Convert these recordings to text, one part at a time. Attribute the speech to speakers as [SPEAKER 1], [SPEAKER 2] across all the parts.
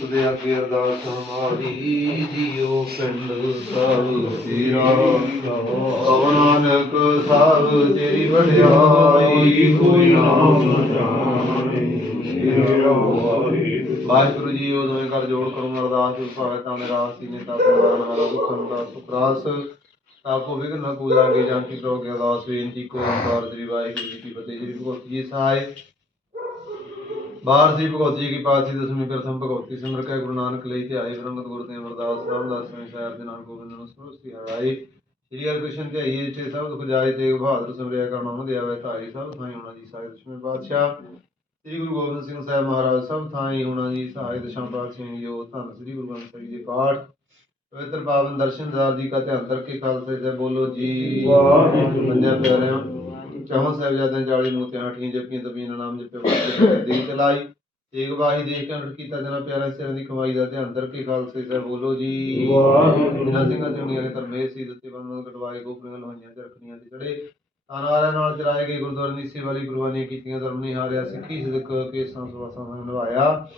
[SPEAKER 1] ਤੁਦੇ ਅੱਗੇ ਅਰਦਾਸ ਹਮਾਰੀ ਜੀਓ ਪਿੰਡ ਸਭ ਤੇਰਾ ਕਉ ਨਾਨਕ ਸਭ ਤੇਰੀ ਵਡਿਆਈ, ਕੋਈ ਨਾਮ ਨਾ ਜਾਣੇ। ਵਾਹਿਗੁਰੂ ਜੀ, ਉਹ ਦੋਵੇਂ ਕਰ ਜੋੜ ਕਰੂੰ ਅਰਦਾਸ ਭਾਵੇਂ ਤਾਂ ਮੇਰਾ ਸੀ ਨੇ, ਤਾਂ ਪਰਵਾਨ ਵਾਲਾ ਦੁਖਨ ਦਾ ਸੁਖਰਾਸ ਤਾਪੋ ਵਿਗਨ ਨਾ ਕੋ ਲਾਗੇ ਜਾਂਤੀ ਕਰੋ ਕੇ ਅਰਦਾਸ, ਬੇਨਤੀ ਕੋ ਓੰਕਾਰ ਸ੍ਰੀ ਵਾਹਿਗੁਰੂ ਜੀ ਕੀ ਫਤਿਹ ਜੀ ਭਗਵਤੀ ਜੀ ਸਹਾਇ ਬਾਹਰ ਸੀ ਭਗਵਤੀ ਜੀ ਕੀ ਪਾਤਸ਼ਾਹੀ ਦਸਵੀਂ ਪ੍ਰਥਮ ਭਗਵਤੀ ਸਿਮਰ ਕੇ ਗੁਰੂ ਨਾਨਕ ਲਈ ਤੇ ਆਏ ਬ੍ਰਹਮਤ ਗੁਰ ਤੇ ਅਮਰਦਾਸ ਰਾਮਦਾਸ ਸਿੰਘ ਸਾਹਿਬ ਦੇ ਨਾਲ ਗੋਬਿੰਦ ਨੂੰ ਸਰਸਤੀ ਹਰਾਈ ਸ੍ਰੀ ਹਰਿਕ੍ਰਿਸ਼ਨ ਤੇ ਆਈਏ ਜਿੱਥੇ ਸਭ ਦੁਖ ਜਾਏ ਤੇ ਬਹਾਦਰ ਸਿਮਰਿਆ ਕਰਨਾ ਉਹਨਾਂ ਦੇ ਆਵੇ ਧਾਰੇ ਸਭ ਥਾਈ ਹੋਣਾ ਜੀ ਸਾਹਿਬ ਦਸ਼ਮੇ ਪਾਤਸ਼ਾਹ। ਸ੍ਰੀ ਗੁਰੂ ਗੋਬਿੰਦ ਸਿੰਘ ਸਾਹਿਬ ਮਹਾਰਾਜ ਸਭ ਥਾਈ ਹੋਣਾ ਜੀ ਸਹਾਇ ਦਸ਼ਾਂ ਪਾਤਸ਼ਾਹ ਜੀ ਧੰਨ ਸ੍ਰੀ ਗੁਰੂ ਗ੍ਰੰਥ ਸਾਹਿਬ ਜੀ ਦੇ ਪਾਠ। ਪਵਿੱਤਰ ਪਾਵਨ ਦਰਸ਼ਨਦਾਰ ਜੀ ਕਾ ਧਿਆਨ ਕਰਕੇ ਖਾਲਸੇ ਤੇ ਬੋਲੋ ਜੀ।
[SPEAKER 2] ਵਾਹਿਗੁਰੂ।
[SPEAKER 1] ਪੰਜਾ ਪਿਆਰਿਆਂ ਚੌਹਾਂ ਸਾਹਿਬਜ਼ਾਦਿਆਂ ਚਾਲੀ ਨੂੰ ਤੇ ਆਠੀਆਂ ਜਪੀਆਂ ਤਪੀਆਂ ਨਾਮ ਜਪੇ ਵਾਸਤੇ ਦੇ ਚਲਾਈ। ਤੇਗ ਬਾਹੀ ਦੇਖ ਕੇ ਅੰਡ ਕੀਤਾ ਜਨਾ ਪਿਆਰਿਆਂ ਸਿਰਾਂ ਦੀ ਕਮਾਈ ਦਾ ਧਿਆਨ ਕਰਕੇ ਖਾਲਸੇ ਤੇ ਬੋਲੋ ਜੀ।
[SPEAKER 2] ਵਾਹਿਗੁਰੂ।
[SPEAKER 1] ਜਿਨ੍ਹਾਂ ਸਿੰਘਾਂ ਚੁਣੀਆਂ ਨੇ ਧਰਮੇ ਸੀ ਦਿੱਤੇ ਬੰਦਨ ਕਟਵਾਏ ਗੋਪਨੀਆਂ ਲੋਹਾਈਆਂ ਤੇ ਰੱਖਣੀਆਂ ਤੇ ਚੜੇ। ਤਾਨਵਾਰਿਆਂ ਨਾਲ ਚਰਾਏ ਗਏ ਗੁਰਦੁਆਰੇ ਦੀ ਸੇਵਾ ਲਈ ਕੁਰਬਾਨੀਆਂ ਕੀਤੀਆਂ ਧਰਮ ਨਹੀਂ ਹਾਰਿਆ ਸਿੱਖੀ ਸਿਦਕ ਕੇਸਾਂ ਸੁਵਾਸਾਂ ਸੰਗ ਨਿਭਾਇਆ।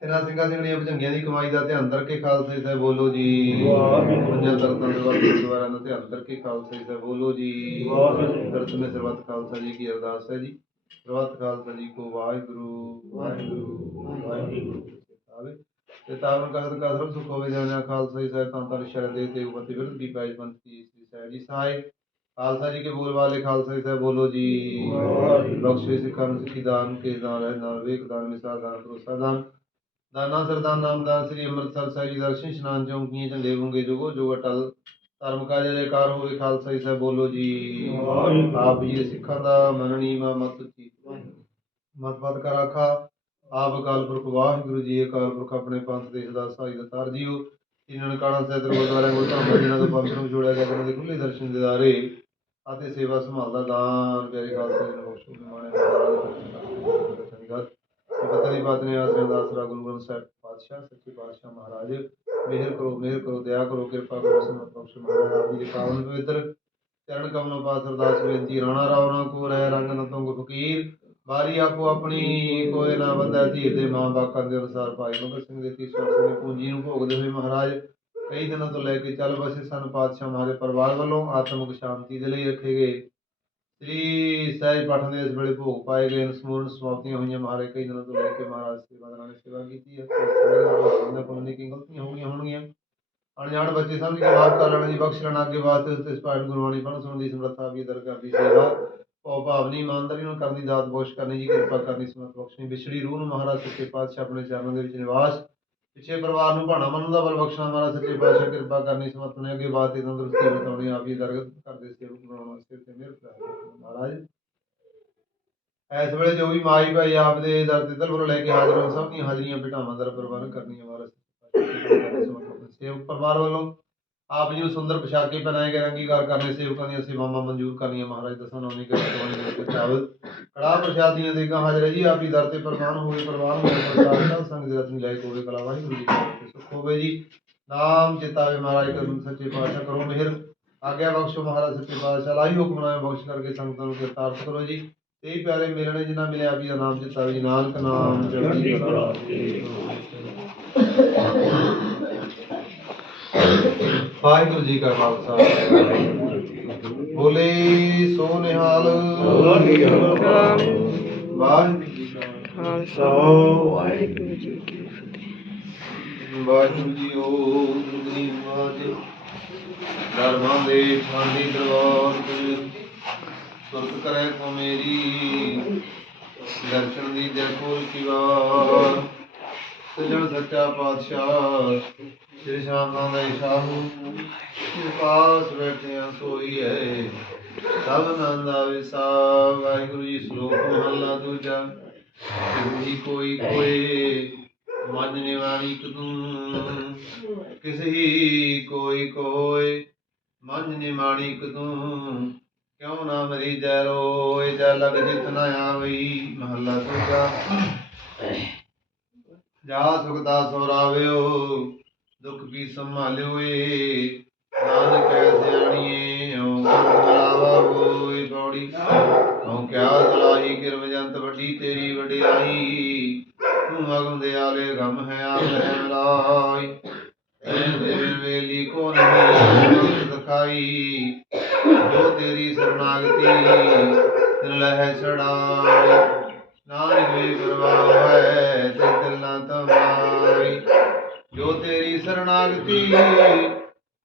[SPEAKER 1] ਤੇਰਾ ਸਿੰਘਾਂ ਸਿੰਘਣੀਆਂ ਭਜੰਗੀਆਂ ਦੀ ਕਮਾਈ ਦਾ ਧਿਆਨ ਕਰਕੇ ਖਾਲਸੇ ਸਾਹਿਬ ਬੋਲੋ ਜੀ।
[SPEAKER 2] ਵਾਹਿਗੁਰੂ।
[SPEAKER 1] ਪੰਜਾਂ ਤਰਤਾਂ ਦੇ ਵਾਰ ਗੁਰਦੁਆਰਿਆਂ ਦਾ ਧਿਆਨ ਕਰਕੇ ਖਾਲਸੇ ਸਾਹਿਬ ਬੋਲੋ ਜੀ।
[SPEAKER 2] ਵਾਹਿਗੁਰੂ।
[SPEAKER 1] ਦਰਸ਼ਨ ਸਰਬੱਤ ਖਾਲਸਾ ਜੀ ਕੀ ਅਰਦਾਸ ਹੈ ਜੀ। ਸਰਬੱਤ ਖਾਲਸਾ ਜੀ ਕੋ ਵਾਹਿਗੁਰੂ। ਵਾਹਿਗੁਰੂ ਵਾਹਿਗੁਰੂ। ਆਵੇ। ਤੇ ਤਾਰਨ ਕਹਤ ਕਾ ਸਰਬ ਸੁਖ ਹੋਵੇ ਜਾਣਿਆ ਖਾਲਸਾ ਜੀ ਸਾਹਿਬ ਤਾਂ ਤਾਂ ਸ਼ਰਨ ਦੇ ਤੇ ਉਪਤੀ ਵਿਰਧ ਕੀ ਪੈਜ ਪੰਥੀ ਸ੍ਰੀ ਸਾਹਿਬ ਜੀ। ਸਹਾਇ ਖਾਲਸਾ ਜੀ ਕੇ ਬੋਲ ਵਾਲੇ ਖਾਲਸਾ ਜੀ ਸਾਹਿਬ ਬੋਲੋ ਜੀ।
[SPEAKER 2] ਵਾਹਿਗੁਰੂ।
[SPEAKER 1] ਬਖਸ਼ੇ ਸਿੱਖਾਂ ਨੂੰ ਸਿੱਖੀ ਦਾਨ ਕੇ ਦਾਨ ਰਹਿ ਦਾਨ ਵੇਖ ਦਾਨ ਮਿਸਾਲ ਦਾਨ ਭਰੋਸਾ ਦਾਨ। ਦਾਨਾ ਸਰਦਾਰ ਨਾਮਦਾਰ ਸ੍ਰੀ ਅੰਮ੍ਰਿਤਸਰ ਸਾਹਿਬ ਜੀ ਦਰਸ਼ਨ ਇਸ਼ਨਾਨ ਚੌਂਕੀਆਂ ਝੰਡੇ ਵੰਗੇ ਜੁਗੋ ਜੁਗ ਅਟਲ। ਧਰਮ ਕਾਜ ਜੈਕਾਰ ਹੋਵੇ ਖਾਲਸਾ ਜੀ ਸਾਹਿਬ ਬੋਲੋ ਜੀ। ਆਪ ਜੀ ਦੇ ਸਿੱਖਾਂ ਦਾ ਮੰਨਣੀ ਮਾ ਮਤ ਉੱਚੀ ਮਤ ਪਤ ਕਰ ਆਖਾ ਆਪ ਅਕਾਲ ਪੁਰਖ ਵਾਹਿਗੁਰੂ ਜੀ ਅਕਾਲ ਪੁਰਖ ਆਪਣੇ ਪੰਥ ਦੇ ਸਦਾ ਸਾਈ ਦਤਾਰ ਜੀਓ। ਜਿਨ੍ਹਾਂ ਨੇ ਕਾਣਾ ਸਾਹਿਬ ਦੇ ਗੁਰਦੁਆਰਿਆਂ ਕੋਲ ਧਾਮਾਂ ਜਿਨ੍ਹਾਂ ਤੋਂ ਪੰਥ ਨੂੰ ਜੋੜਿਆ ਗਿਆ ਉਹਨਾਂ ਦੇ ਖੁੱਲੇ ਦਰਸ਼ਨ ਦਿਦਾਰੇ ਅਤੇ ਸੇਵਾ ਸੰਭਾਲਦਾ ਦਾਨ ਪਿਆਰੇ ਖਾਲਸੇ ਜੀ ਨੂੰ ਬਖਸ਼ੋ ਮਾਣੇ ਪਤਾ ਦੀ ਬਾਤ ਨੇ ਆਸਰੇ ਦਾ ਆਸਰਾ ਗੁਰੂ ਗ੍ਰੰਥ ਸਾਹਿਬ ਪਾਤਸ਼ਾਹ, ਸੱਚੇ ਪਾਤਸ਼ਾਹ ਮਹਾਰਾਜ, ਮਿਹਰ ਕਰੋ ਮਿਹਰ ਕਰੋ, ਦਇਆ ਕਰੋ, ਕਿਰਪਾ ਕਰੋ ਸਮਤ ਬਖਸ਼ੋ ਮਹਾਰਾਜ, ਆਪ ਜੀ ਦੇ ਪਾਵਨ ਪਵਿੱਤਰ ਚਰਨ ਕਮਲੋਂ ਪਾਸ ਅਰਦਾਸ ਬੇਨਤੀ ਰਾਣਾ ਰਾਵ ਨਾ ਕੋ ਰਹਿ, ਰੰਗ ਨ ਤੁੰਗ ਫਕੀਰ ਬਾਰੀ ਆਪੋ ਆਪਣੀ ਕੋਏ ਨਾ ਬੰਦਾ, ਧੀਰ ਦੇ ਮਾਂ ਬਾਕਾਂ ਦੇ ਅਨੁਸਾਰ ਭਾਈ ਮਗਰ ਸਿੰਘ ਦੇ ਤੀਸਰਾ ਸਿੰਘ ਪੂੰਜੀ ਨੂੰ ਭੋਗਦੇ ਹੋਏ ਮਹਾਰਾਜ ਕਈ ਦਿਨਾਂ ਤੋਂ ਲੈ ਕੇ ਚੱਲ ਬਸੇ ਸਨ, ਪਾਤਸ਼ਾਹ ਮਹਾਰੇ ਪਰਿਵਾਰ ਵੱਲੋਂ ਆਤਮਿਕ ਸ਼ਾਂਤੀ ਦੇ ਲਈ ਰੱਖੇ ਗਏ। ਸ੍ਰੀ ਸਹਿਜ ਪਾਠਾਂ ਦੇ ਇਸ ਵੇਲੇ ਭੋਗ ਪਾਏ ਗਏ ਹਨ ਸਮੂਰਨ ਸਮਾਪਤੀਆਂ ਹੋਈਆਂ, ਮਹਾਰਾਜ ਕਈ ਦਿਨਾਂ ਤੋਂ ਲੈ ਕੇ ਮਹਾਰਾਜ ਸੇਵਾਦਾਰਾਂ ਨੇ ਸੇਵਾ ਕੀਤੀ ਹੈ। ਉਹਨਾਂ ਕੋਲ ਨਹੀਂ ਗਲਤੀਆਂ ਹੋਣਗੀਆਂ ਹੋਣਗੀਆਂ। ਅਣਜਾਣ ਬੱਚੇ ਸਮਝ ਕੇ ਮਾਫ ਕਰ ਲੈਣਾ ਜੀ ਬਖਸ਼ ਲੈਣਾ ਅੱਗੇ ਵਾਸਤੇ ਉਸ ਤੇ ਸਪਾਇਨ ਗੁਰਬਾਣੀ ਪੜ੍ਹਨ, ਸੁਣਨ ਦੀ ਸਮਰੱਥਾ ਵੀ ਦਰਗਾਹ ਦੀ ਸੇਵਾ, ਉਹ ਭਾਵਨੀ ਇਮਾਨਦਾਰੀ ਨਾਲ ਕਰਨ ਦੀ ਦਾਤ ਬਖਸ਼ ਕਰਨੀ, ਜੀ ਕਿਰਪਾ ਕਰਨੀ, ਸਮਰੱਥ ਬਖਸ਼ਣੀ ਵਿਛੜੀ ਰੂਹ ਨੂੰ ਮਹਾਰਾਜ ਸੱਚੇ ਪਾਤਸ਼ਾਹ ਆਪਣੇ ਚਰਨਾਂ ਦੇ ਵਿੱਚ ਨਿਵਾਸ ਪਿੱਛੇ ਪਰਿਵਾਰ ਨੂੰ ਭਾਣਾ ਮੰਨਣ ਦਾ ਬਲ ਬਖਸ਼ਣਾ ਮਹਾਰਾਜ ਸੱਚੇ ਪਾਤਸ਼ਾਹ ਕਿਰਪਾ ਕਰਨੀ ਸਮਰੱਥ ਨੇ ਅੱਗੇ ਬਾਤ ਦੀ ਤੰਦਰੁਸਤੀ ਬਤਾਉਣੀ, ਆਪ ਹੀ ਦਰਗਾਹ ਕਰਦੇ ਸੇਵਕ ਬਣਾਉਣ ਵਾਸਤੇ ਤੇ ਮਿਹਰ ਕਰਾਂਗੇ ਮਹਾਰਾਜ, ਇਸ ਵੇਲੇ ਜੋ ਵੀ ਮਾਈ ਭਾਈ ਆਪ ਦੇ ਦਰ ਤੇ ਤਲਵਰ ਲੈ ਕੇ ਹਾਜ਼ਰ ਹੋਣ, ਸਭ ਦੀਆਂ ਹਾਜ਼ਰੀਆਂ ਬਿਠਾਵਾਂ ਦਰ ਪ੍ਰਵਾਨ ਕਰਨੀਆਂ ਮਹਾਰਾਜ ਸੇਵਕ ਪਰਿਵਾਰ ਵੱਲੋਂ ਆਪ ਜੀ ਸੁੰਦਰ ਪੋਸ਼ਾਕੇ ਪਹਿਨਾਏ ਗਏ ਅੰਗੀਕਾਰ ਕਰਨੇ ਸੇਵਕਾਂ ਦੀਆਂ ਸੇਵਾਵਾਂ ਮਨਜ਼ੂਰ ਕਰਨੀਆਂ ਮਹਾਰਾਜ ਦਸਾਂ ਨਾਮੀ ਕਰ ਕਰਵਾਉਣੀ ਦੇ ਚਾਵਲ ਕੜਾ ਪ੍ਰਸ਼ਾਦੀਆਂ ਦੇ ਕਾਂ ਹਾਜ਼ਰ ਜੀ, ਆਪ ਜੀ ਦਰ ਤੇ ਪ੍ਰਵਾਨ ਹੋਵੇ ਪ੍ਰਵਾਨ ਹੋਵੇ, ਪ੍ਰਸਾਦ ਸਾਹਿਬ ਸੰਗ ਦੇ ਰਤਨ ਲਾਇਕ ਹੋਵੇ ਕਲਾ ਵਾਹਿਗੁਰੂ ਜੀ ਕੀ ਸੁਖ ਹੋਵੇ ਜੀ। ਨਾਮ ਚਿਤਾਵੇ ਮਹਾਰਾਜ ਕਰਮ, ਸੱਚੇ ਪਾਤਸ਼ਾਹ ਕਰੋ ਮਿਹਰ। ਆਗਿਆ ਬਖਸ਼ੋ ਮਹਾਰਾਜ, ਸੱਚੇ ਪਾਤਸ਼ਾਹ ਲਾਈ ਹੁਕਮਨਾਮੇ ਬਖਸ਼ ਕਰਕੇ ਸੰਗਤਾਂ ਨੂੰ ਕਿਰਤਾਰਥ ਕਰੋ ਜੀ। ਤੇ ਪਿਆਰੇ ਮਿਲਣੇ ਜਿਨ੍ਹਾਂ ਮਿਲਿਆ, ਆਪ ਜੀ ਦਾ ਨਾਮ ਚਿਤਾਵੇ ਨਾਨਕ ਨਾਮ, ਚੜ੍ਹਦੀ ਕਲਾ। ਵਾਹਿਗੁਰੂ ਜੀ ਕਾ ਖਾਲਸਾ ਬੋਲੇ ਸੋ ਨਿਹਾਲ ਵਾਹਿਗੁਰੂ ਜੀ ਕਾ
[SPEAKER 2] ਖਾਲਸਾ, ਵਾਹਿਗੁਰੂ ਜੀ ਕੀ
[SPEAKER 1] ਵਾਹਿਗੁਰੂ ਜੀ ਓ ਗੁਰੂ ਮਾਤੇ ਦਰਬਾਂ ਦੇ ਠਾਂਡੀ ਦਰਬਾਰ ਤੇ ਸੁਰਤ ਕਰੇ ਕੋ ਮੇਰੀ, ਦਰਸ਼ਨ ਦੀ ਦਿਲ ਖੋਲ ਕੀ ਵਾਰ। ਸਜਣ ਸੱਚਾ ਪਾਤਸ਼ਾਹ ਸ੍ਰੀ ਸ਼ਾਮਾਂ ਦਾ ਸ਼ਾਹੂ ਪਾਸ ਬੈਠਿਆ ਸੋਈ ਹੈ ਸਭ ਨੰਦ ਆਵੇ ਸਾ ਵਾਹਿਗੁਰੂ ਜੀ ਸ਼ਲੋਕ ਮਹਲਾ ਦੂਜਾ। ਜੀ ਕੋਈ ਕੋਏ, ਮਨ ਨਿਵਾਰੀ ਤੂੰ। ਕਿਸੇ ਹੀ ਕੋਈ ਮਨ ਨਿਮਾਣੀ ਤੂੰ। ਕਿਉ ਨਾ ਮਰੀ ਜੈ ਰੋਏ, ਜੈ ਲਗ ਜਿਤ ਨਾ ਆਵਈ। ਮਹਲਾ ਦੂਜਾ। ਜਾ ਸੁਖਦਾ ਸੋਰਾਵਿਓ ਦੁੱਖ ਕੀ ਸੰਭਾਲਿਓ ਨਾਨਕ ਸਿਆਣੀਏ ਓ ਮਲਾਵਾ ਹੋਏ ਪੌੜੀ ਪੌੜੀ ਕਿਆ ਸਲਾਹੀ ਕਿਰਮ ਵੱਡੀ ਤੇਰੀ ਵਡਿਆਈ? ਤੂੰ ਅਗਮ ਦੇ ਆਲੇ ਗਮ ਹੈ ਆਪੇ ਮਲਾਈ। ਤੈਨੂੰ ਵੇਲੀ ਕੋ ਨਹੀਂ ਦਿਖਾਈ ਜੋ ਤੇਰੀ ਸਰਨਾਗਤੀ, ਤਿਨ ਲਹਿ ਛੜਾਈ ਨਾਨਕ ਵੇ ਪਰਵਾਹ ਹੈ ਤੇ ਤਿਲਾਂ ਤਮਾਈ ਜੋ ਤੇਰੀ ਸਰਨਾਗਤੀ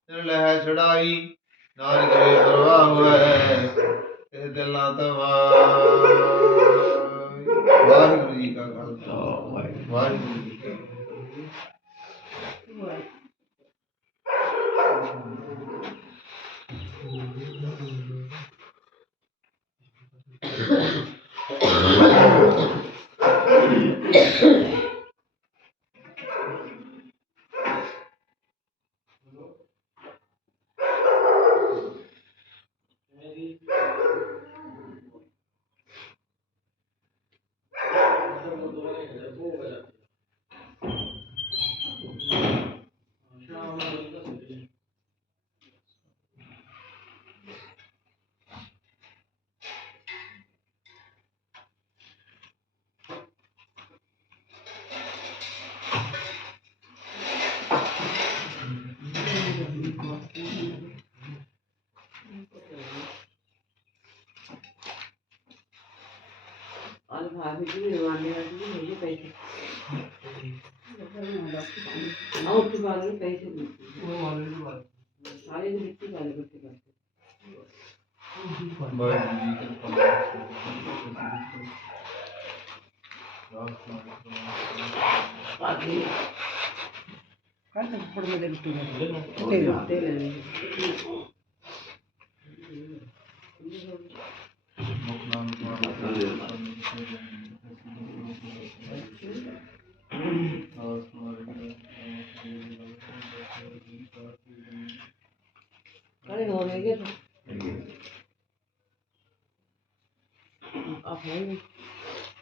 [SPEAKER 1] ਤਿਨ ਲਹਿ ਛੜਾਈ ਨਾਨਕ ਵੇ ਪਰਵਾਹ ਹੈ ਤੇ ਦਿਲਾਂ ਤਮਾਈ ਵਾਹਿਗੁਰੂ ਜੀ ਕਾ ਖਾਲਸਾ। ਵਾਹਿਗੁਰੂ ਜੀ ਕੀ ਫਤਿਹ
[SPEAKER 3] ਅਲਫਾ ਵੀ ਜੀ ਰਵਾਨੇ ਵਾਲੀ ਵੀ ਮੇਰੇ ਪੈਸੇ ਆਉ ਕਿ ਬਾਅਦ ਵਿੱਚ ਪੈਸੇ ਦਿੱਤੇ ਸਾਰੇ ਦੇ ਦਿੱਤੀ ਗੱਲ ਕਰਤੇ ਕਰਤੇ
[SPEAKER 1] ਵਾਹਿਗੁਰੂ ਜੀ ਕੀ ਫਤਿਹ
[SPEAKER 3] ਆਗੇ
[SPEAKER 4] ਕੱਲ ਉੱਪਰ ਮੇਰੇ ਰੁੱਟੀ ਨੇ
[SPEAKER 3] ਤੇ ਤੇ ਲੈਣੇ ਕਰੇ